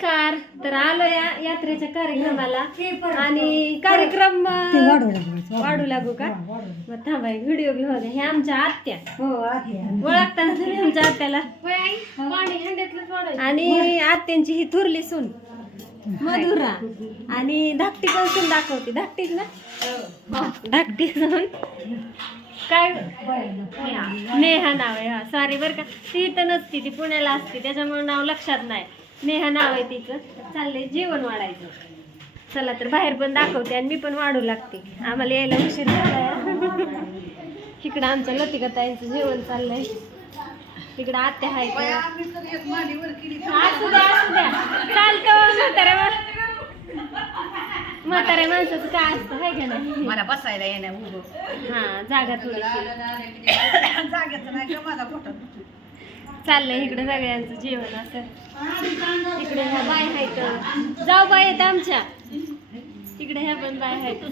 नमस्कार. तर आलो या यात्रेच्या कार्यक्रमाला. आणि कार्यक्रम वाढू लागू का? मग थांबा व्हिडिओ बी होते हे आमच्या आत्या. ओळखता ना तुम्ही आमच्या आत्याला. आणि आत्यांची ही थुरली सून मधुरा. आणि धाकटी पण सून दाखवते. धाकटीच ना? धाकटी सून. काय? नेहा नाव आहे. हा सॉरी बरं का. ती इथं नसती ती पुण्याला असते. त्याच्यामुळे नाव लक्षात नाही. नेहा नाव आहे तिचं. चाललंय जेवण वाढायचं. चला तर बाहेर पण दाखवते आणि मी पण वाढू लागते. आम्हाला यायला उशीर झालाय. इकडं आमच्या लतिकताईंचं जेवण चाललंय. इकडं आत्या आहे का? असू द्या असू द्या. चालतं म्हाताऱ्या माणसाचं काय असतं हाय का नाही? मला बसायला येण्या हा जागा थोडीशी. जागेचं नाही का माझा फोटो चाललंय इकडे सगळ्यांचं जेवण असं. इकडे ह्या बाय आहेत. जाऊ बाय आहेत आमच्या. इकडे ह्या पण बाय आहेत.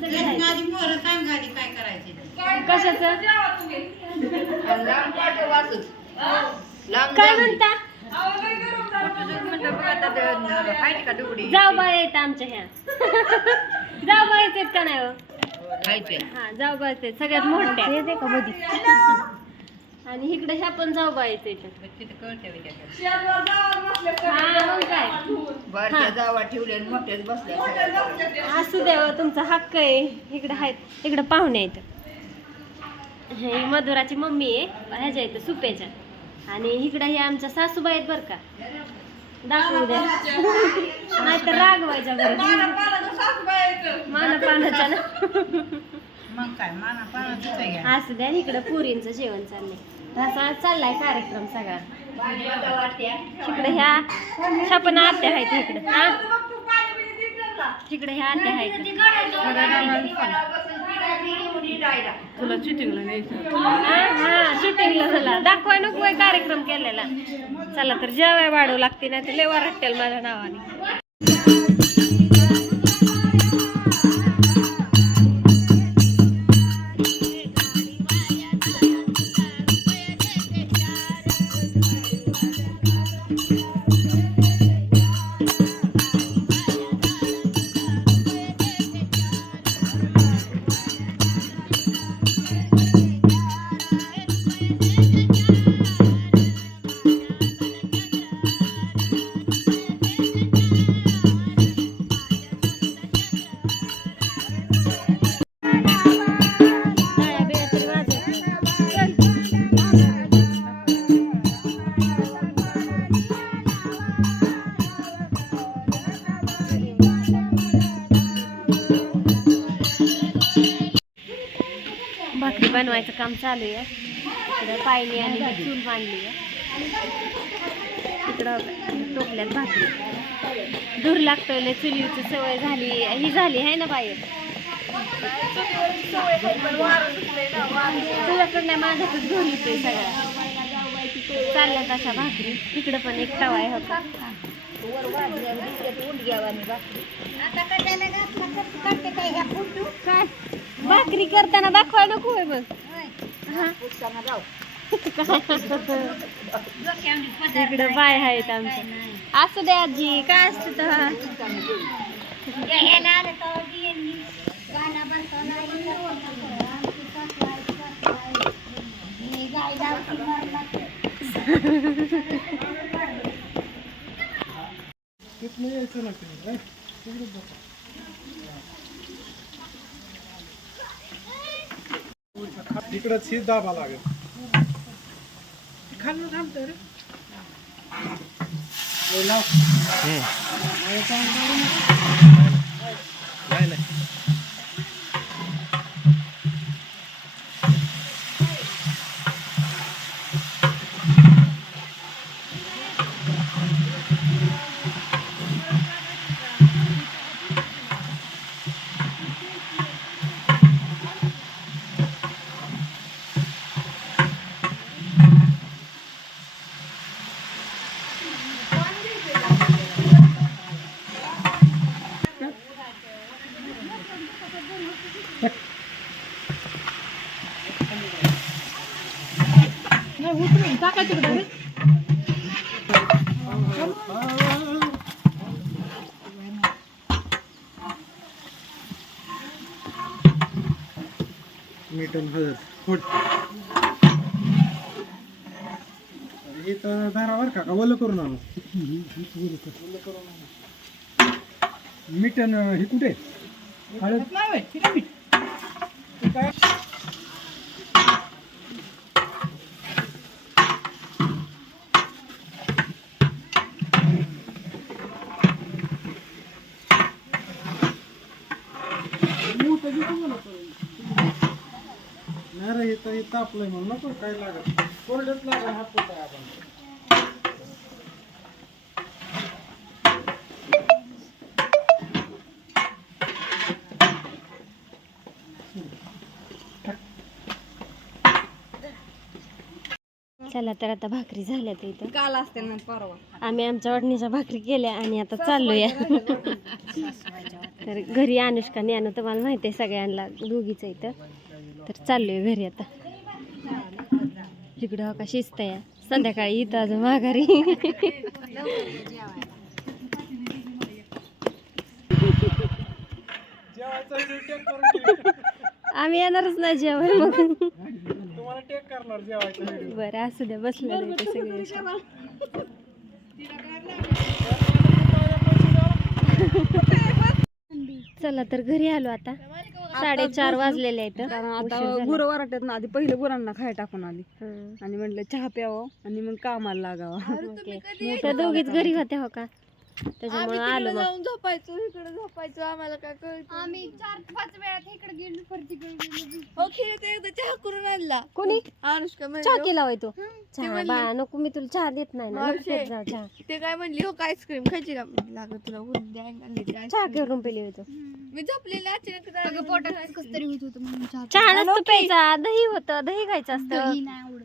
काय करायचे कशाचं? काय म्हणता? जाऊ बाय आहेत आमच्या ह्या. जाऊ बाय आहेत का नाही हो? हा जाऊ बाय आहेत. सगळ्यात मोठ्या. येते आणि इकडे ह्या पण जाऊ हा बरं जावा मोठ्याच बसल्या असू द्या हो, तुमचा हक्क आहे. इकडे आहेत इकडे पाहुणे आहेत. हे मधुराची मम्मी आहे ह्याच्या इथं सुपेच्या. आणि इकडे हे आमच्या सासूबाई आहेत बरं का. दाखवू द्या नाहीतर रागवायच्या बरं. माना पानाच्या ना. मग काय माना पाना तिथे घ्या. असू द्या इकडं पुरींचं जेवण चाललंय. असा चाललाय कार्यक्रम सगळा. इकडे ह्या पण आत्या आहेत इकडे. हा? तिकडे ह्या आत्या आहेत. तुला चिटिंगला न्यायचं. हा शूटिंगला झाला दाखवाय नको कार्यक्रम केलेला. चला तर जेवाय वाढू लागते नाही तर लेवा रट्टेल माझ्या नावाने. बनवायचं काम चालू आहे. इकडं पायली आणि चूल बांधली आहे. इकडं टोपल्यात भाकरी. दूर लागतोय लय चुलीची सवय झाली. ही झाली आहे ना बाहेर तुझ्याकडनं नाही माझ्याकडे धुर येतोय सगळ्या चालल्या तशा भाकरी. इकडं पण एक तवा आहे हो हो का काय? भाकरी करताना दाखवाय नको होय बघ हा. इकडं बाय आहेत आमच्या. असू द्या आजी काय असतं तर इकडं शीत दाबा लागेल. खाल्लं थांबतं रे. नाही मीठ आणि हे तर धारावर का? ओलं करून आणू? मीठ आणि हे कुठे? हळद. काय? नाही रे इथं इथं तापलंय म्हणून नको काय लागत? कोरडच लागत हात पुसाय आपण. चला तर आता भाकरी झाल्यात इथं. काल असते ना परवा. आम्ही आमच्या वाटणीच्या भाकरी केल्या आणि आता चाललोया तर घरी अनुष्का ज्ञान तुम्हाला माहिती आहे सगळ्यांना दोघीच इथं तर चाललोय घरी आता. इकडं हो का शिस्त या संध्याकाळी इथं अजून माघारी. जेवायचं टेक करून ठेव. आम्ही येणारच नाही जेवण मग तुम्हाला टेक करणार जेवायचं व्हिडिओ बरं असू द्या बसलं नाही सगळे चला तर घरी आलो आता. साडेचार वाजलेले आहेत. आता. गुरं वराट्यात ना आधी पहिले गुरांना खाय टाकून आली. आणि म्हणलं चहा प्यावं आणि मग कामाला लागावं. त्या दोघीच घरी होत्या हो का? त्याच्यामुळे आलो मग. झोपायचो इकडे झोपायचो आम्हाला काय कळत आम्ही चार पाच वेळा इकडे गेलो परत तिकडे गेलो हो खेळत एकदा चहा करून आणला. कोणी? अनुष्का म्हणजे चहा केला होय तो? चहा बा नको मी तुला चहा देत नाही ना नको मावशे. देत जाऊ चहा. ते काय म्हणली हो काय आईस्क्रीम खायची का? लागत तुला उद्या आणली चहा. करून पेली होतो मी झोपलेली अचानक जरा अगं पोटात कस तरी होत होतं म्हणून चहा चहा नसतो प्यायचा. दही होतं. दही खायचं असतं. दही नाही आवडत.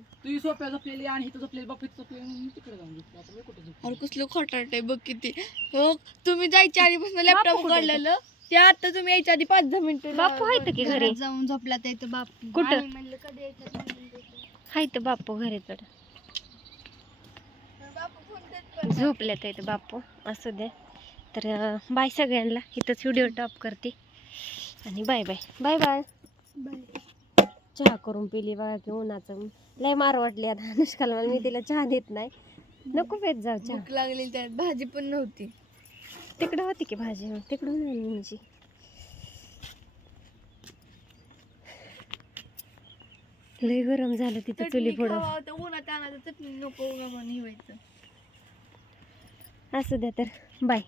अरे कसलं खोटाट आहे बघ किती. हो तुम्ही जायच्या आधीपासून लॅपटॉप काढलेलं. ते आता तुम्ही यायच्या आधी पाच दहा मिनिटं बापू आहेत की घरी? घरात जाऊन झोपला तर इथं बाप. कुठं? म्हणलं कधी म्हणून. आहेत बापू घरी तर बापू फोन देत पण. झोपल्यात आहेत बापू. असू दे. तर बाय सगळ्यांना. इथंच व्हिडिओ टॉप करते. आणि bye bye. Bye bye. Bye चहा करून पिली बघा की उन्हाचं. लय मार वाटली आता. अनुष्काला मला मी तिला चहा देत नाही. नको पेत जाऊ चहा. भूक लागलेली त्यात. भाजी पण नव्हती. तिकडं होती की भाजी? तिकडून आणली म्हणजे. लय गरम झालं तिथं चुली पुढं उन्हात आणायचं चटणी नको असू द्या तर. बाय.